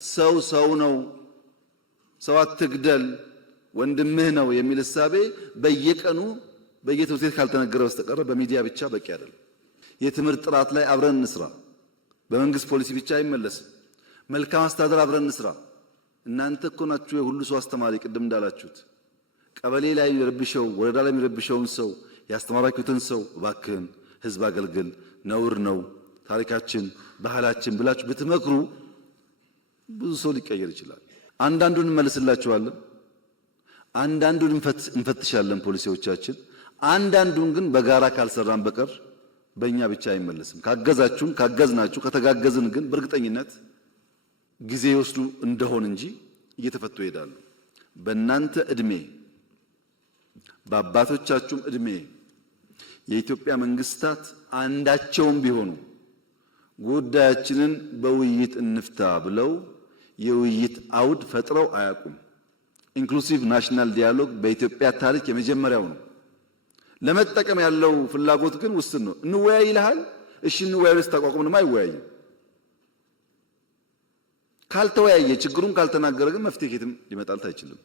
ሰው ነው፣ ሰው አትግደል፣ ወንድምህ ነው የሚል እሳቤ በየቀኑ በየትምህርት ቤት ካልተነገረ በስተቀር በሚዲያ ብቻ በቂ አይደለም። የትምህርት ጥራት ላይ አብረን እንስራ። በመንግስት ፖሊሲ ብቻ አይመለስም። መልካም አስተዳደር አብረን እንስራ። እናንተ እኮ ናችሁ የሁሉ ሰው አስተማሪ። ቅድም እንዳላችሁት ቀበሌ ላይ የሚረብሸው ወረዳ ላይ የሚረብሸውን ሰው ያስተማራችሁትን ሰው እባክህን ህዝብ አገልግል፣ ነውር ነው፣ ታሪካችን ባህላችን ብላችሁ ብትመክሩ ብዙ ሰው ሊቀየር ይችላል። አንዳንዱን እንመልስላችኋለን፣ አንዳንዱን እንፈትሻለን ፖሊሲዎቻችን። አንዳንዱን ግን በጋራ ካልሰራን በቀር በእኛ ብቻ አይመለስም። ካገዛችሁን ካገዝናችሁ ከተጋገዝን ግን በእርግጠኝነት ጊዜ ይወስዱ እንደሆን እንጂ እየተፈቱ ይሄዳሉ። በእናንተ እድሜ በአባቶቻችሁም እድሜ የኢትዮጵያ መንግስታት አንዳቸውም ቢሆኑ ጉዳያችንን በውይይት እንፍታ ብለው የውይይት አውድ ፈጥረው አያውቁም። ኢንክሉሲቭ ናሽናል ዲያሎግ በኢትዮጵያ ታሪክ የመጀመሪያው ነው። ለመጠቀም ያለው ፍላጎት ግን ውስን ነው። እንወያይ ይልሃል። እሺ እንወያይ ብለህ ስታቋቁም አይወያይም። ካልተወያየ ችግሩን ካልተናገረ ግን መፍትሄ ከየትም ሊመጣልት አይችልም።